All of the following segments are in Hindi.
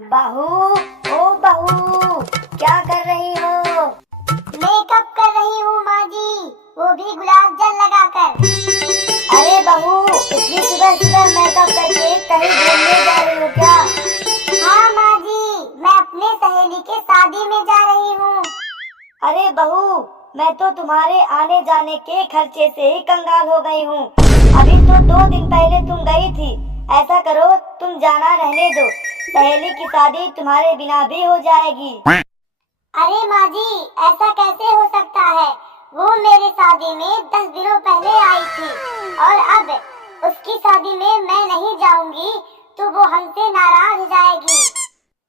बहू, ओ बहू, क्या कर रही हो? मेकअप कर रही हूँ माँ जी, वो भी गुलाब जल लगाकर। अरे बहू, इतनी सुबह सुबह मेकअप करके कहीं घूमने जा रही हो क्या? हाँ माँ जी, मैं अपने सहेली के शादी में जा रही हूँ। अरे बहू, मैं तो तुम्हारे आने जाने के खर्चे से ही कंगाल हो गई हूँ। अभी तो 2 दिन पहले तुम गई थी। ऐसा करो, तुम जाना रहने दो। सहेली की शादी तुम्हारे बिना भी हो जाएगी। अरे माँ जी, ऐसा कैसे हो सकता है? वो मेरे शादी में 10 दिनों पहले आई थी और अब उसकी शादी में मैं नहीं जाऊंगी तो वो हमसे नाराज हो जाएगी।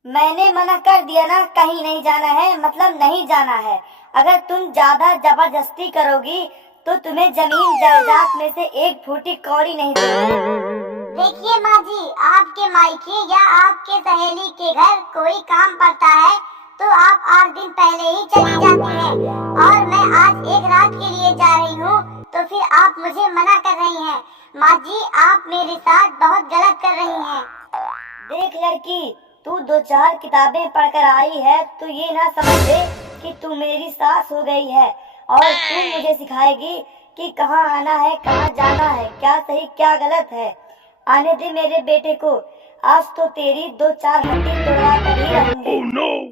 मैंने मना कर दिया ना, कहीं नहीं जाना है मतलब नहीं जाना है। अगर तुम ज्यादा जबरदस्ती करोगी तो तुम्हें जमीन जायदाद में से एक फूटी कौड़ी नहीं दूंगी। देखिए माँ जी, आपके मायके या आपके सहेली के घर कोई काम पड़ता है तो आप 8 दिन पहले ही चली जाती हैं और मैं आज एक रात के लिए जा रही हूँ तो फिर आप मुझे मना कर रही हैं। माँ जी, आप मेरे साथ बहुत गलत कर रही हैं। देख लड़की, तू 2-4 किताबें पढ़कर आई है तो ये ना समझ ले कि तू मेरी सास हो गई है और तू मुझे सिखाएगी कि कहाँ आना है, कहाँ जाना है, क्या सही क्या गलत है। आने दे मेरे बेटे को, आज तो तेरी 2-4 हड्डी तोड़वा कर ही रहूंगी।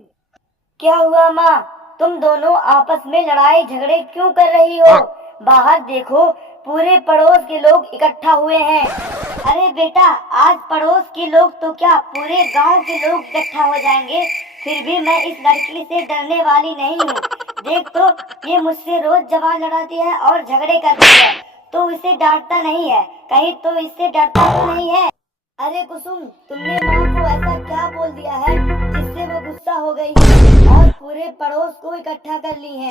क्या हुआ माँ, तुम दोनों आपस में लड़ाई झगड़े क्यों कर रही हो? बाहर देखो, पूरे पड़ोस के लोग इकट्ठा हुए हैं। अरे बेटा, आज पड़ोस के लोग तो क्या पूरे गांव के लोग इकट्ठा हो जाएंगे। फिर भी मैं इस लड़की से डरने वाली नहीं हूँ। देख तो, ये मुझसे रोज जवान लड़ाती है और झगड़े करती है तो इसे डांटता नहीं है, कहीं तो इससे डरता तो नहीं है। अरे कुसुम, तुमने माँ को ऐसा क्या बोल दिया है जिससे वो गुस्सा हो गई है और पूरे पड़ोस को इकट्ठा कर ली है?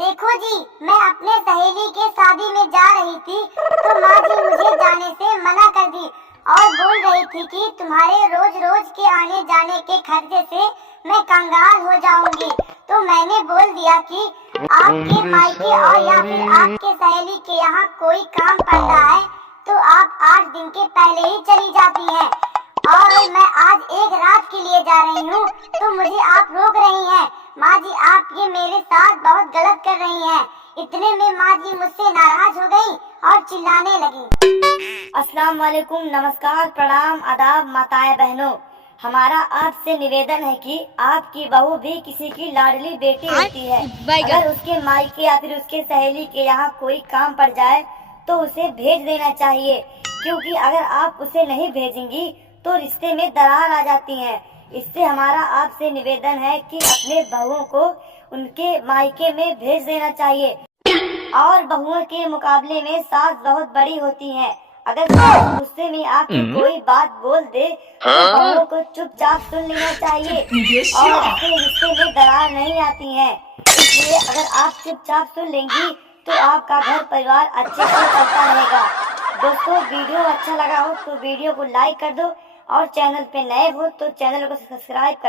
देखो जी, मैं अपने सहेली के शादी में जा रही थी तो माँ जी मुझे जाने से मना कर दी और बोल रही थी कि तुम्हारे रोज रोज के आने जाने के खर्चे से मैं कंगाल हो जाऊंगी। तो मैंने बोल दिया कि आपके मायके और या फिर आपके सहेली के यहाँ कोई काम पड़ता है तो आप 8 दिन के पहले ही चली जाती हैं और मैं आज एक रात के लिए जा रही हूँ तो मुझे आप रोक रही हैं। माँ जी, आप ये मेरे साथ बहुत गलत कर रही हैं। इतने में माँ जी मुझसे नाराज हो गई और चिल्लाने लगी। अस्सलाम वालेकुम, नमस्कार, प्रणाम, आदाब माताएं बहनों। हमारा आपसे निवेदन है कि आपकी बहू भी किसी की लाडली बेटी होती है। अगर उसके मायके या फिर उसके सहेली के यहाँ कोई काम पड़ जाए तो उसे भेज देना चाहिए, क्योंकि अगर आप उसे नहीं भेजेंगी तो रिश्ते में दरार आ जाती है। इससे हमारा आपसे निवेदन है कि अपने बहुओं को उनके मायके में भेज देना चाहिए। और बहुओं के मुकाबले में सास बहुत बड़ी होती हैं। अगर सास गुस्से में आके कोई बात बोल दे तो बहुओं को चुपचाप सुन लेना चाहिए और इससे रिश्ते में दरार नहीं आती है। इसलिए अगर आप चुपचाप सुन लेंगी तो आपका घर परिवार अच्छे से चलता रहेगा। दोस्तों, वीडियो अच्छा लगा हो तो वीडियो को लाइक कर दो और चैनल पे नए हो तो चैनल को सब्सक्राइब कर